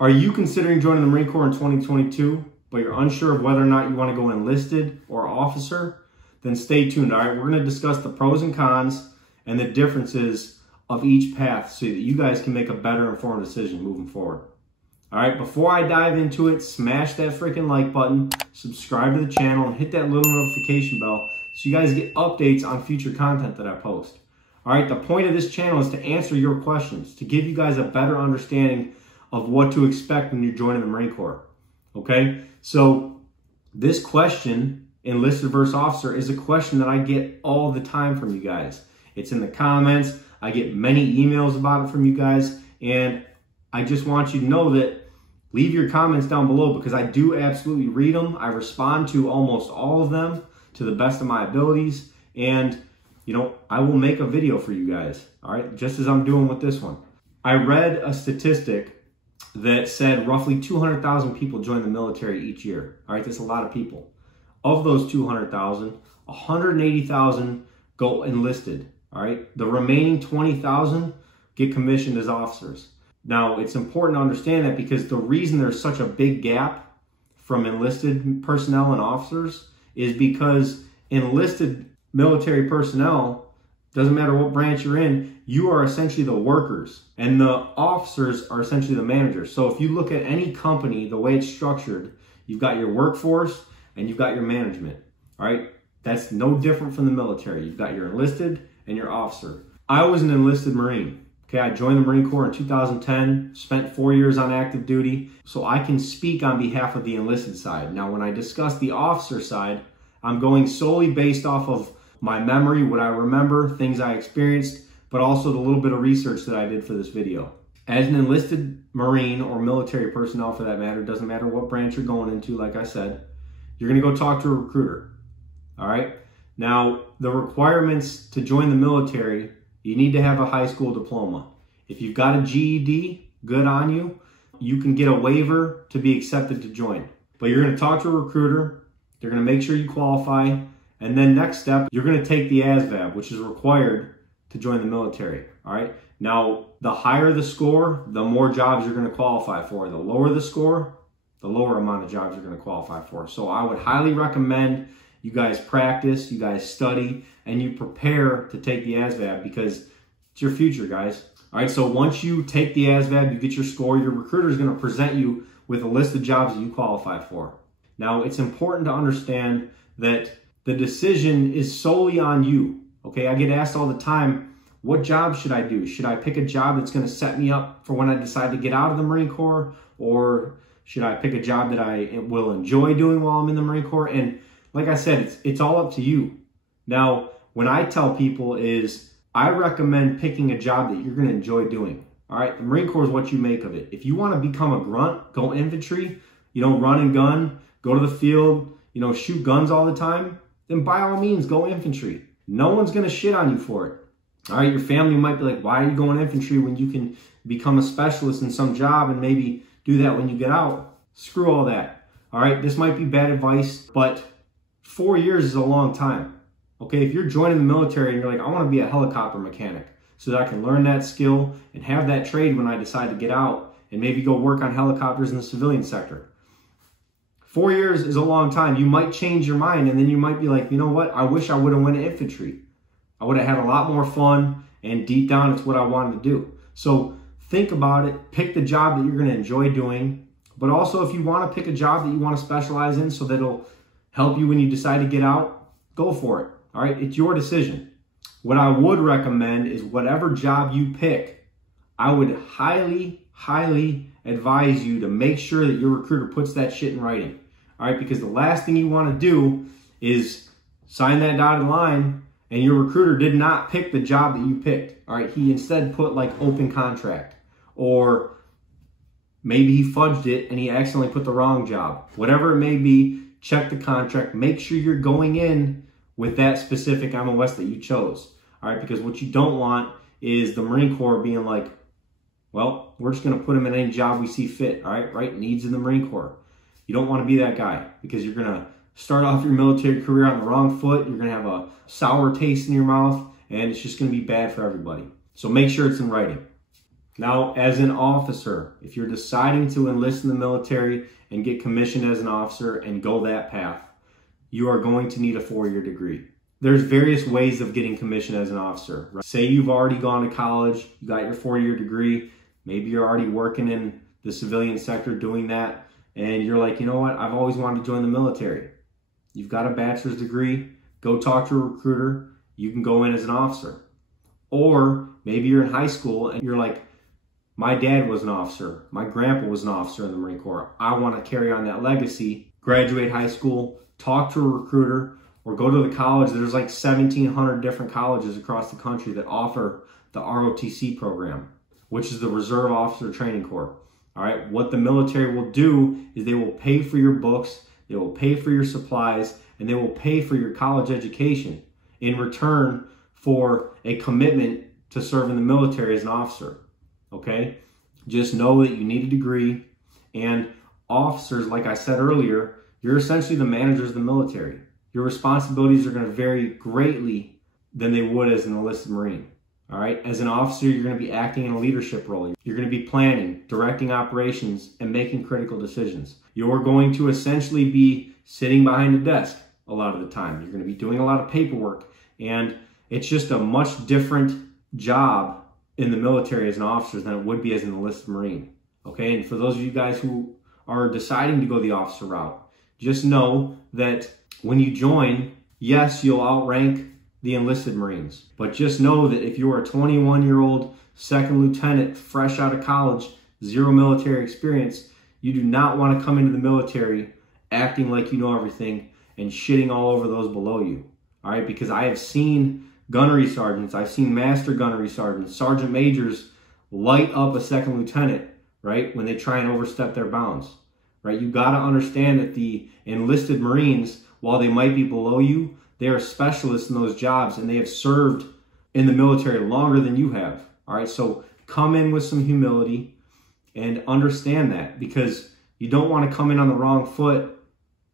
Are you considering joining the Marine Corps in 2022, but you're unsure of whether or not you want to go enlisted or officer? Then stay tuned, all right? We're going to discuss the pros and cons and the differences of each path so that you guys can make a better informed decision moving forward. All right, before I dive into it, smash that freaking like button, subscribe to the channel, and hit that little notification bell so you guys get updates on future content that I post. All right, the point of this channel is to answer your questions, to give you guys a better understanding of what to expect when you're joining the Marine Corps. Okay, so this question, enlisted versus officer, is a question that I get all the time from you guys. It's in the comments. I get many emails about it from you guys, and I just want you to know that leave your comments down below because I do absolutely read them. I respond to almost all of them to the best of my abilities, and you know, I will make a video for you guys, all right, just as I'm doing with this one. I read a statistic that said roughly 200,000 people join the military each year. All right, that's a lot of people. Of those 200,000, 180,000 go enlisted. All right, the remaining 20,000 get commissioned as officers. Now, it's important to understand that because the reason there's such a big gap from enlisted personnel and officers is because enlisted military personnel, doesn't matter what branch you're in, you are essentially the workers and the officers are essentially the managers. So if you look at any company, the way it's structured, you've got your workforce and you've got your management, all right? That's no different from the military. You've got your enlisted and your officer. I was an enlisted Marine. Okay, I joined the Marine Corps in 2010, spent 4 years on active duty, so I can speak on behalf of the enlisted side. Now, when I discuss the officer side, I'm going solely based off of my memory, what I remember, things I experienced, but also the little bit of research that I did for this video. As an enlisted Marine or military personnel for that matter, doesn't matter what branch you're going into, like I said, you're gonna go talk to a recruiter, all right? Now, the requirements to join the military, you need to have a high school diploma. If you've got a GED, good on you. You can get a waiver to be accepted to join. But you're gonna talk to a recruiter, they're gonna make sure you qualify, and then next step, you're gonna take the ASVAB, which is required to join the military, all right? Now, the higher the score, the more jobs you're gonna qualify for. The lower the score, the lower amount of jobs you're gonna qualify for. So I would highly recommend you guys practice, you guys study, and you prepare to take the ASVAB because it's your future, guys. All right, so once you take the ASVAB, you get your score, your recruiter is gonna present you with a list of jobs that you qualify for. Now, it's important to understand that the decision is solely on you, okay? I get asked all the time, what job should I do? Should I pick a job that's gonna set me up for when I decide to get out of the Marine Corps? Or should I pick a job that I will enjoy doing while I'm in the Marine Corps? And like I said, it's all up to you. Now, when I tell people is, I recommend picking a job that you're gonna enjoy doing. All right, the Marine Corps is what you make of it. If you wanna become a grunt, go infantry, you know, run and gun, go to the field, you know, shoot guns all the time, then by all means, go infantry. No one's gonna shit on you for it. All right, your family might be like, why are you going infantry when you can become a specialist in some job and maybe do that when you get out? Screw all that. All right, this might be bad advice, but 4 years is a long time. Okay, if you're joining the military and you're like, I wanna be a helicopter mechanic so that I can learn that skill and have that trade when I decide to get out and maybe go work on helicopters in the civilian sector. 4 years is a long time. You might change your mind and then you might be like, you know what? I wish I would have went to infantry. I would have had a lot more fun and deep down it's what I wanted to do. So think about it. Pick the job that you're going to enjoy doing. But also if you want to pick a job that you want to specialize in so that it'll help you when you decide to get out, go for it. All right, it's your decision. What I would recommend is whatever job you pick, I would highly advise you to make sure that your recruiter puts that shit in writing. All right, because the last thing you want to do is sign that dotted line and your recruiter did not pick the job that you picked. All right, he instead put like open contract, or maybe he fudged it and he accidentally put the wrong job. Whatever it may be, check the contract. Make sure you're going in with that specific MOS that you chose. All right, because what you don't want is the Marine Corps being like, well, we're just going to put him in any job we see fit. All right, needs in the Marine Corps. You don't want to be that guy because you're going to start off your military career on the wrong foot. You're going to have a sour taste in your mouth and it's just going to be bad for everybody. So make sure it's in writing. Now, as an officer, if you're deciding to enlist in the military and get commissioned as an officer and go that path, you are going to need a 4-year degree. There's various ways of getting commissioned as an officer. Right? Say you've already gone to college, you got your 4-year degree, maybe you're already working in the civilian sector doing that, and you're like, you know what, I've always wanted to join the military. You've got a bachelor's degree, go talk to a recruiter, you can go in as an officer. Or maybe you're in high school and you're like, my dad was an officer, my grandpa was an officer in the Marine Corps. I want to carry on that legacy, graduate high school, talk to a recruiter, or go to the college. There's like 1,700 different colleges across the country that offer the ROTC program, which is the Reserve Officer Training Corps. All right, what the military will do is they will pay for your books, they will pay for your supplies, and they will pay for your college education in return for a commitment to serve in the military as an officer. Okay, just know that you need a degree, and officers, like I said earlier, you're essentially the managers of the military. Your responsibilities are going to vary greatly than they would as an enlisted Marine. All right, as an officer, you're going to be acting in a leadership role. You're going to be planning, directing operations, and making critical decisions. You're going to essentially be sitting behind a desk a lot of the time. You're going to be doing a lot of paperwork, and it's just a much different job in the military as an officer than it would be as an enlisted Marine. Okay, and for those of you guys who are deciding to go the officer route, just know that when you join, yes, you'll outrank the enlisted Marines, but just know that if you're a 21-year-old second lieutenant fresh out of college, zero military experience, you do not want to come into the military acting like you know everything and shitting all over those below you. All right, because I have seen gunnery sergeants, I've seen master gunnery sergeants, sergeant majors light up a second lieutenant, right, when they try and overstep their bounds. Right? You got to understand that the enlisted Marines, while they might be below you, they are specialists in those jobs and they have served in the military longer than you have. All right, so come in with some humility and understand that, because you don't want to come in on the wrong foot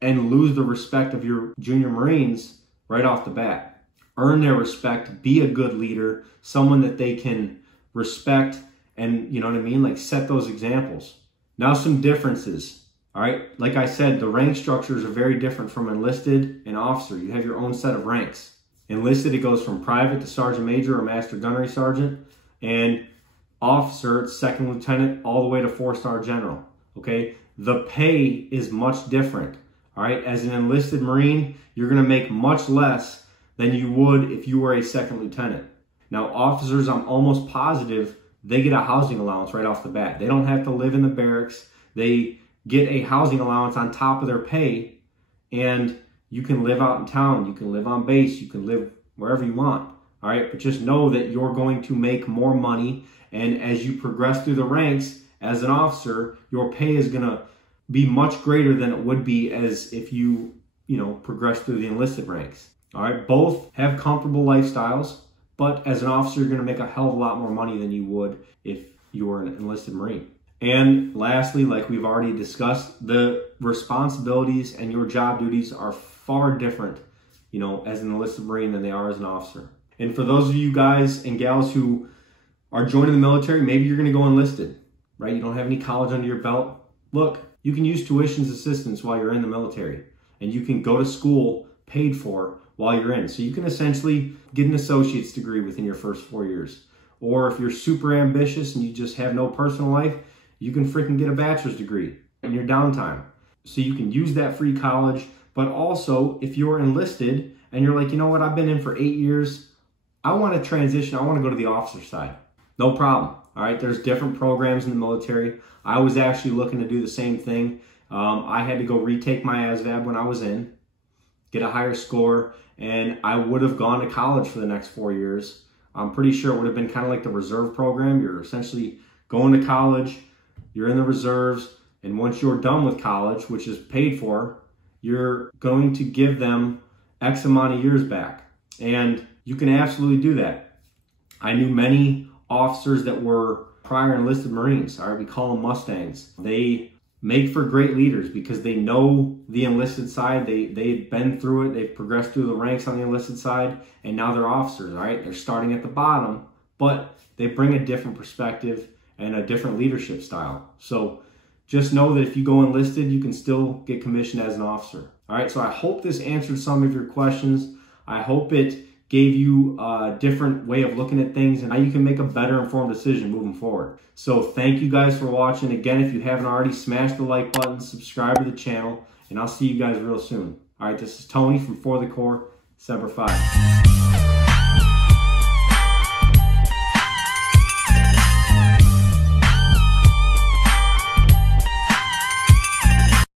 and lose the respect of your junior Marines right off the bat. Earn their respect, be a good leader, someone that they can respect, and you know what I mean, like set those examples. Now some differences. All right, like I said, the rank structures are very different from enlisted and officer. You have your own set of ranks. Enlisted, it goes from private to sergeant major or master gunnery sergeant, and officer, it's second lieutenant, all the way to 4-star general. Okay, the pay is much different. All right, as an enlisted Marine, you're going to make much less than you would if you were a second lieutenant. Now, officers, I'm almost positive they get a housing allowance right off the bat. They don't have to live in the barracks. They get a housing allowance on top of their pay, and you can live out in town, you can live on base, you can live wherever you want. All right, but just know that you're going to make more money, and as you progress through the ranks as an officer, your pay is going to be much greater than it would be as if you progress through the enlisted ranks. All right, both have comfortable lifestyles, but as an officer, you're going to make a hell of a lot more money than you would if you were an enlisted Marine. And lastly, like we've already discussed, the responsibilities and your job duties are far different, as an enlisted Marine than they are as an officer. And for those of you guys and gals who are joining the military, maybe you're going to go enlisted, right? You don't have any college under your belt. Look, you can use tuition assistance while you're in the military, and you can go to school paid for while you're in. So you can essentially get an associate's degree within your first 4 years. Or if you're super ambitious and you just have no personal life, you can freaking get a bachelor's degree in your downtime. So you can use that free college. But also, if you're enlisted and you're like, you know what, I've been in for 8 years, I want to transition, I want to go to the officer side. No problem. All right, there's different programs in the military. I was actually looking to do the same thing. I had to go retake my ASVAB when I was in, get a higher score, and I would have gone to college for the next 4 years. I'm pretty sure it would have been kind of like the reserve program. You're essentially going to college, you're in the reserves, and once you're done with college, which is paid for, you're going to give them X amount of years back. And you can absolutely do that. I knew many officers that were prior enlisted Marines. All right, we call them Mustangs. They make for great leaders because they know the enlisted side. They've been through it. They've progressed through the ranks on the enlisted side, and now they're officers. All right, they're starting at the bottom, but they bring a different perspective and a different leadership style. So just know that if you go enlisted, you can still get commissioned as an officer. All right, so I hope this answered some of your questions. I hope it gave you a different way of looking at things and how you can make a better informed decision moving forward. So thank you guys for watching. Again, if you haven't already, smash the like button, subscribe to the channel, and I'll see you guys real soon. All right, this is Tony from For the Corps, Semper Fi.